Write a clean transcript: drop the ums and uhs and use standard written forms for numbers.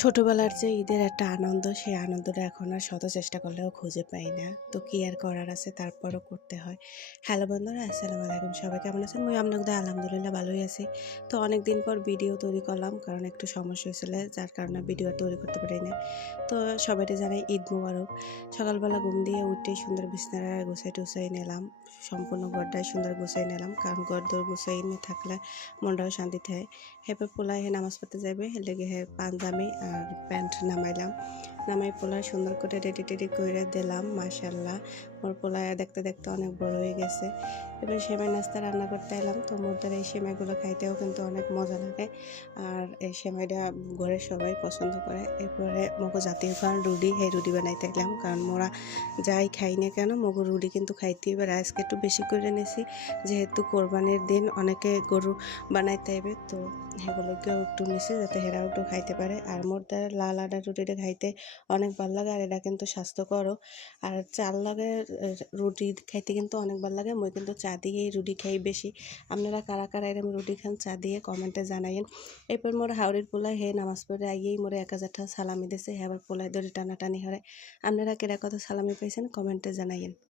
ছোটবেলার যে ঈদের একটা আনন্দ, সেই আনন্দটা এখন আর শত চেষ্টা করলেও খুঁজে পাই না। তো কি আর করার আছে, তারপরও করতে হয়। হ্যালো বন্ধুরা, আসসালামু আলাইকুম। সবাই কেমন আছেন? মুই আপনাদের আলহামদুলিল্লাহ ভালোই আছি। তো অনেকদিন পর ভিডিও তৈরি করলাম, কারণ একটু সমস্যা হয়েছিল, যার কারণে ভিডিও তৈরি করতে পারি না। তো সবাইকে জানাই ঈদ মোবারক। সকালবেলা ঘুম দিয়ে উঠেই সুন্দর বিছানা গুছাই টুছাই নিলাম। সম্পূর্ণ ঘরটাই সুন্দর গুছাই নিলাম, কারণ ঘর দোর গুছাই নিয়ে থাকলে মনটাও শান্তি থাকে। হেপে পোলায় হে নামাজ পড়তে যাবে, লেগে হে পাঞ্জাবি আর প্যান্ট নামাইলাম। নামাই পোলা সুন্দর করে রেডি টেডি করে দিলাম। মাশাল্লাহ, মোর পোলায় দেখতে দেখতে অনেক বড় হয়ে গেছে। এবার সেমাই নাস্তা রান্না করতে এলাম। তো মোরদের এই সেমাইগুলো খাইতেও কিন্তু অনেক মজা লাগে, আর এই সেমাইটা ঘরের সবাই পছন্দ করে। এরপরে মগো জাতীয় খাবার রুটি, এই রুটি বানাইতে এলাম, কারণ মোরা যাই খাই না কেন মগো রুটি কিন্তু খাইতে। এবার আজকে একটু বেশি করে নিয়েছি, যেহেতু কোরবানির দিন অনেকে গরু বানাইতে হবে। তো সেগুলোকেও একটু নিছি, যাতে হেরাও একটু খাইতে পারে। আর মোর দ্বারা লাল আটা রুটিটা খাইতে অনেক ভালো লাগে, আর এটা কিন্তু স্বাস্থ্যকরও। আর চাল লাগে রুটি খাইতে কিন্তু অনেক ভালো লাগে। মই কিন্তু চা দিয়েই রুটি খাই বেশি। আপনারা কারা কারা এরকম রুটি খান চা দিয়ে কমেন্টে জানাইন। এরপর মোর হাওড়ির পোলায় হে নামাজ পড়ে আইয়েই মোরে 1000টা সালামি দিছে, হে আবার পোলায় ধরে টানাটানি হরে। আপনারা কেরা কত সালামি পাইছেন কমেন্টে জানাইন।